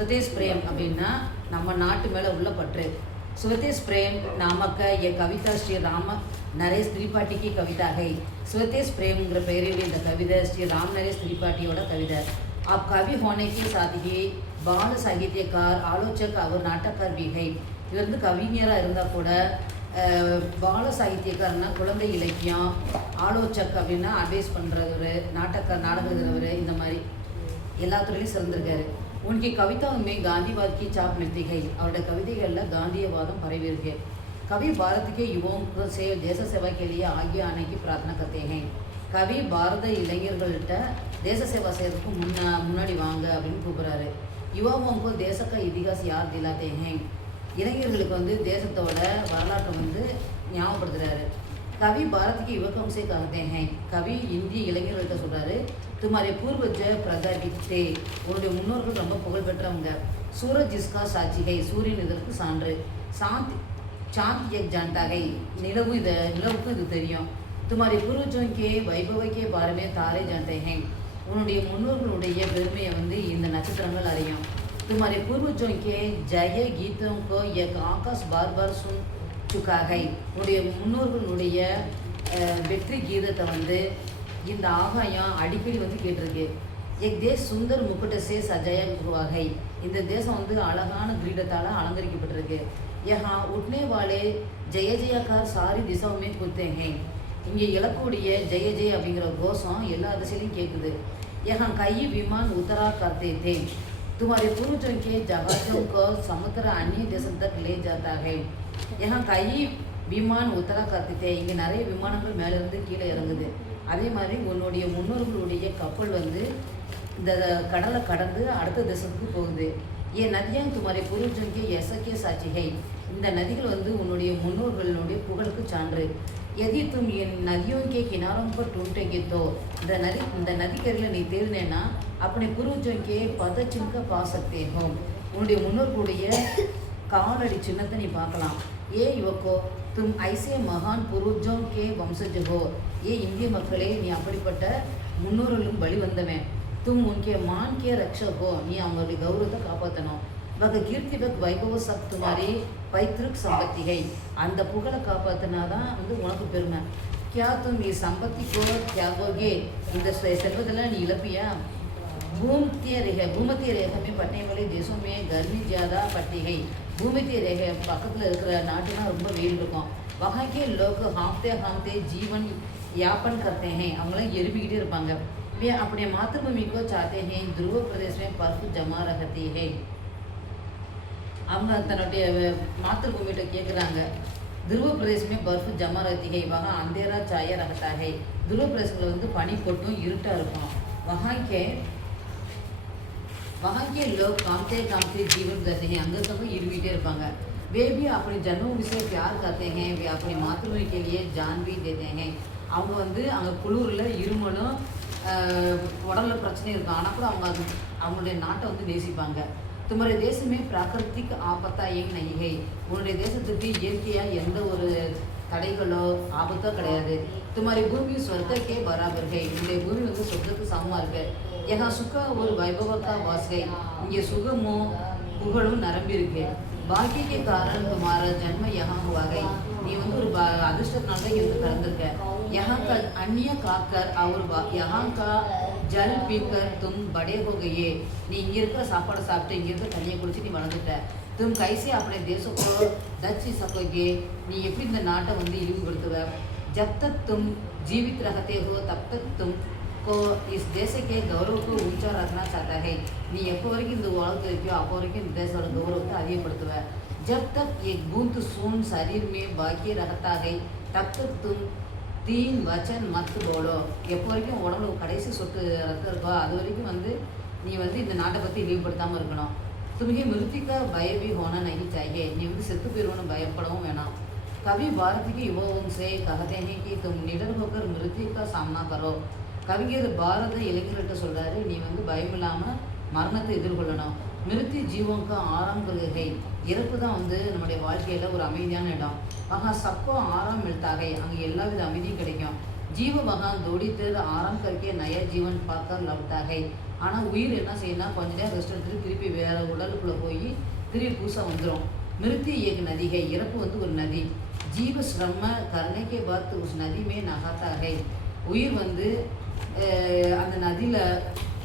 स्वदेश प्रेम அப்படின்னா நம்ம நாட்டு மேலே உள்ள பற்று. स्वदेश प्रेम नामक ये कविता श्री राम नरेश त्रिपाठी की कविता है. स्वदेश प्रेमங்கிற பெயரில் இந்த கவிதை ஸ்ரீ ராம் நரேஷ் திரிபாட்டியோட கவிதை. आप कवि होने के साथ ही बाल साहित्यकार आलोचक और नाटककार भी है. இவர் வந்து கவிஞராக இருந்தால் கூட பால சாகித்யக்காரனா குழந்தை இலக்கியம், ஆலோசக் அப்படின்னா அட்வைஸ் பண்ணுறவர், நாடகங்கிறவர், இந்த மாதிரி எல்லா துறையிலையும் சிறந்திருக்காரு. उनकी कविताओं में गांधीवाद की छाप मिलती है. அவருடைய கவிதைகளில் காந்தியவாதம் பரவி இருக்கு. कवि भारत के युवाओं से देश सेवा के लिए आगे आने की प्रार्थना करते हैं. கவி பாரத இளைஞர்கள்ட்ட தேச சேவா செய்யறதுக்கு முன்னாடி வாங்க அப்படின்னு கூப்பிட்றாரு. யுவாவுக்கு தேச का इतिहास याद दिलाते हैं. இளைஞர்களுக்கு வந்து தேசத்தோட வரலாற்றை வந்து ஞாபகப்படுத்துறாரு. कवि भारत के युवकों से कहते हैं. கவி இந்திய இளைஞர்கள்ட்ட சொல்றாரு, तुम्हारे पूर्वज प्रजापित थे. உன்னுடைய முன்னோர்கள் ரொம்ப புகழ்பெற்றவங்க. सूरज जिसका साक्षी है. சூரியன் இதற்கு சான்று. चांद एक जानता है. நிலவுக்கும் இது தெரியும். तुम्हारे पूर्वजों के वैभव के बारे में तारे जानते हैं. உன்னுடைய முன்னோர்களுடைய பெருமையை வந்து இந்த நட்சத்திரங்கள் அறியும். तुम्हारे पूर्वजों के जय गीतों को एक आकाश बार बार सुन चुका है. உன்னுடைய முன்னோர்களுடைய வெற்றி கீதத்தை வந்து இந்த ஆகாயம் அடிக்கடி வந்து கேட்டிருக்கு. एक देश सुंदर मुकुट से सजाया हुआ है. இந்த தேசம் வந்து அழகான கிரீடத்தால் அலங்கரிக்கப்பட்டிருக்கு. यहाँ उठने वाले जय जयकार सारी दिशाओं में கூते हैं. இங்கே இழக்கூடிய ஜெய ஜெய அப்படிங்கிற கோஷம் எல்லா திசையிலையும் கேட்குது. यहाँ कई विमान उतरा करते थे. तुम्हारे पूर्वजों के जहाजों को समुद्र अन्य देशों तक ले जाता है. यहाँ कई विमान उतरा करते थे. இங்கே நிறைய விமானங்கள் மேலேருந்து கீழே இறங்குது. அதே மாதிரி உன்னுடைய முன்னோர்களுடைய கப்பல் வந்து இந்த கடலை கடந்து அடுத்த தேசத்துக்கு போகுது. ஏன் நதியாங் துமாரி பூர்வஜன்கே எசக்கே சாட்சி ஹை. இந்த நதிகள் வந்து உன்னுடைய முன்னோர்களுடைய புகழுக்கு சான்று. எதி தும் என் நதியோங்கே கிணாரம் பர் டூண்டேங்கே தோ. இந்த நதிக்கரையில் நீ தேடினேன்னா அப்படி பூர்வஜன்கே பத சின்க பாசத்தே ஹோ. உன்னுடைய முன்னோர்களுடைய காலடி சின்னத்தை நீ பார்க்கலாம். ஏ யுவக்கோ தும் ஐசே மகான் பூர்வஜோं के वंशज हो. ஏ இந்திய மக்களே, நீ அப்படிப்பட்ட முன்னோர்களும் வழி வந்தவன். தும் உன்கே மான் கே ரக்ஷக் ஹோ. நீ அவங்களுடைய கௌரவத்தை காப்பாற்றணும். வக கீர்த்தி வக் வைபவ சப் துமாரி பைத்ருக் சம்பத்தி ஹை. அந்த புகழை காப்பாற்றினா தான் வந்து உனக்கு பெருமை. கியா தும் ये संपत्ति को त्यागोगे. இந்த செல்வத்தெல்லாம் நீ இழப்பியா? भूमध्य रेखा में पड़ने वाले देशों में गर्मी ज़्यादा पड़ती है. भूमध्य रेखा பக்கத்தில் இருக்கிற நாட்டுனா ரொம்ப வெயில் இருக்கும். वहाँ के लोग हाँफते हाँफते जीवन यापन करते हैं. அவங்களாம் எருமிக்கிட்டே இருப்பாங்க. वे अपने मातृभूमि को चाहते हैं. ध्रुव प्रदेश में बर्फ जमा रहती है. அவங்க தன்னுடைய மாतृभूमिகிட்ட கேட்குறாங்க, துருவ பிரதேசமே பர்ஃப் ஜமா रहती है. वहाँ अंधेरा छाया रहता है. துருவ பிரதேசங்களில் வந்து பனி கொட்டும், இருட்டாக இருக்கும். वहाँ के लोग कामते कामते जीवन करते हैं. அங்கே இருக்கவங்க இருமிகிட்டே இருப்பாங்க. वे भी अपने जन्मभूमि से प्यार करते हैं. वे अपनी मातृभूमि के लिए जान भी देते हैं. அவங்க வந்து அங்கே குளிரில் இருமலும் உடலில் பிரச்சனை இருக்கும். ஆனால் கூட அவங்க அவங்களுடைய நாட்டை வந்து நேசிப்பாங்க. तुम्हारे देश में प्राकृतिक आपत्ता एक नहीं है. உன்னுடைய தேசத்துக்கு இயற்கையாக எந்த ஒரு தடைகளோ ஆபத்தோ கிடையாது. तुम्हारी भूमि स्वर्ग के बराबर है. உன்னுடைய பூமி வந்து சொர்க்கத்துக்கு சமமாக இருக்கு. यहाँ सुख और वैभव का वास है. இங்கே சுகமும் புகழும் நிரம்பி இருக்கு. பாக்கிய के कारण तुम्हारा जन्म यहाँ हुआ है. நீ வந்து ஒரு அதிர்ஷ்டத்தினால தான் இருந்து பிறந்திருக்க. यहाँ का अन्य खाकर और यहाँ का जल पीकर तुम बड़े हो गए. நீ இங்கே இருக்கிற சாப்பாடு சாப்பிட்டு இங்கே இருக்க தண்ணியை குடிச்சு நீ வளர்ந்துட்ட. तुम कैसे अपने देशों को दच सकोगे. நீ எப்படி இந்த நாட்டை வந்து இழிவுபடுத்துவ. जब तक तुम जीवित रहते हो तब तक तुम को इस देश के गौरव को ऊंचा रखना चाहता है. நீ எப்போ वரைக்கும் இந்த உலகத்தில் இருக்கியோ அப்போ வரைக்கும் இந்த தேசோட கௌரவத்தை அதிகப்படுத்துவ. जब तक एक बूंद खून शरीर में बाकी रहता है तब तक तुम तीन वचन मत बोलो. எப்போ வரைக்கும் உடம்புல கடைசி சொட்டு ரத்தம் இருக்கோ அது வரைக்கும் வந்து நீ வந்து இந்த நாட்டை பற்றி இழிவுபடுத்தாமல் இருக்கணும். तुम्हें मृत्यु का भय भी होना नहीं चाहिए. நீ வந்து செத்து போயிடுவோன்னு பயப்படவும் வேணாம். कवि भारत के युवाओं से कहते हैं कि तुम निडर होकर मृत्यु का सामना करो. கவிஞர் பாரத இளைஞர்கிட்ட சொல்கிறாரு, நீ வந்து பயம் இல்லாமல் மரணத்தை எதிர்கொள்ளணும். மிருத்தி ஜீவனுக்கு ஆறாம் கொள்கை. இறப்பு தான் வந்து நம்முடைய வாழ்க்கையில் ஒரு அமைதியான இடம். वहाँ सबको आराम मिलता है. அங்கே எல்லா வித அமைதியும் கிடைக்கும். जीव वहाँ दौड़ी तर आराम करके नया जीवन पाकर लौटता है. ஆனால் உயிர் என்ன செய்யணும்னா கொஞ்ச நேரம் ரெஸ்ட் எடுத்துட்டு திருப்பி வேறு உடலுக்குள்ளே போய் திருப்பி புதுசாக வந்துடும். மிருத்தி ஏக நதிகை, இறப்பு வந்து ஒரு நதி. ஜீவ ஸ்ரம்ம கருணைக்கே பார்த்து உஸ் நதிமே நகாத்தாகை, உயிர் வந்து அந்த நதியில்,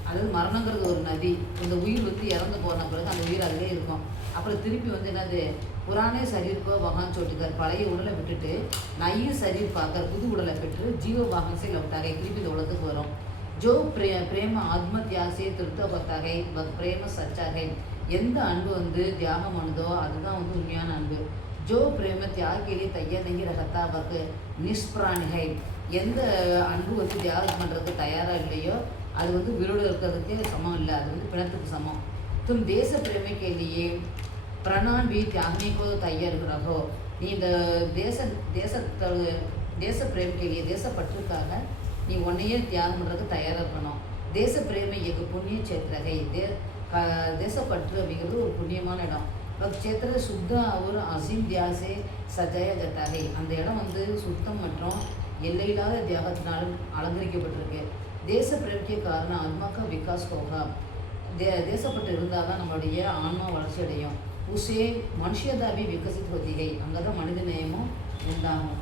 அதாவது மரணங்கிறது ஒரு நதி. இந்த உயிர் வந்து இறந்து போன பிறகு அந்த உயிர் அதிலே இருக்கும். அப்புறம் திருப்பி வந்து என்னது, புராணே சரீர்க்கோ வகான் சோட்டுக்கார், பழைய உடலை விட்டுட்டு நைய சரீர் பார்க்கற புது உடலை பெற்று ஜீவ வாகனசே லவுட்டாகை, திருப்பி இந்த உலகத்துக்கு வரும். ஜோ பிரேம ஆத்ம தியாசே திருத்தபத்தாகை பிரேம சச்சாகை, எந்த அன்பு வந்து தியாகமானதோ அதுதான் வந்து உண்மையான அன்பு. ஜோ பிரேம தியாகிலே தையனகி ரகத்தா பக்கு நிஷ்பிராணிகை, எந்த அன்பு வந்து தியாகம் பண்ணுறதுக்கு தயாராக இல்லையோ அது வந்து உயிரோடு இருக்கிறதுக்கே சமம் இல்லை, அது வந்து பிணத்துக்கு சமம். தும் தேச பிரேமைக்கு இல்லையே பிரணான் வி தியாகினிக்கோ தையர் ரகோ, நீ இந்த தேச பிரேமிக்கு இல்லையே தேசப்பற்றுக்காக நீ உன்னையே தியாகம் பண்ணுறதுக்கு தயாராக இருக்கணும். தேச பிரேமை எகு புண்ணிய சேத்திரகை, தேசப்பற்று அப்படிங்கிறது ஒரு புண்ணியமான இடம். சேத்திர சுத்த ஒரு அசீம் தியாசே சஜய ஜட்டாகை, அந்த இடம் வந்து சுத்தம் மற்றும் எல்லையில்லாத தியாகத்தினாலும் அலங்கரிக்கப்பட்டிருக்கு. தேச பிரேமிக்க காரணம் ஆத்மாக்கா விகாஸ் ஹோகா, தேசப்பட்டு இருந்தால் தான் நம்மளுடைய ஆன்மா வளர்ச்சி அடையும். உசே மனுஷதாபி விகசித் ஹோதிகை, அங்கே தான் மனித நேயமும் உண்டாகும்.